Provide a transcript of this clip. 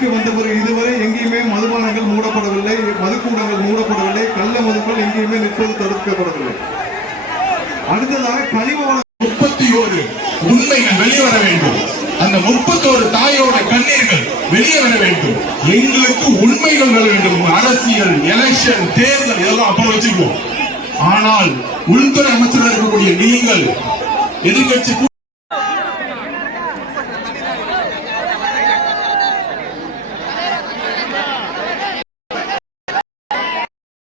ஆட்சிக்கு வந்த பிறகு இதுவரை எங்கேயுமே மதுபானங்கள் மூடப்படவில்லை மதுக்கூடங்கள் மூடப்படவில்லை கள்ள மதுக்கள் எங்கேயுமே நிற்பது தடுக்கப்படவில்லை. அடுத்ததாக கனிம முப்பத்தி ஓரு உண்மைகள் வெளிவர வேண்டும். அந்த முப்பத்தோரு தாயோட கண்ணீர்கள் வெளியே வர வேண்டும். எங்களுக்கு உண்மைகள் வர வேண்டும். அரசியல் எலெக்ஷன் தேர்தல் இதெல்லாம் அப்புறம் வச்சுக்குவோம். ஆனால் உள்துறை அமைச்சராக இருக்கக்கூடிய நீங்கள் எதிர்கட்சி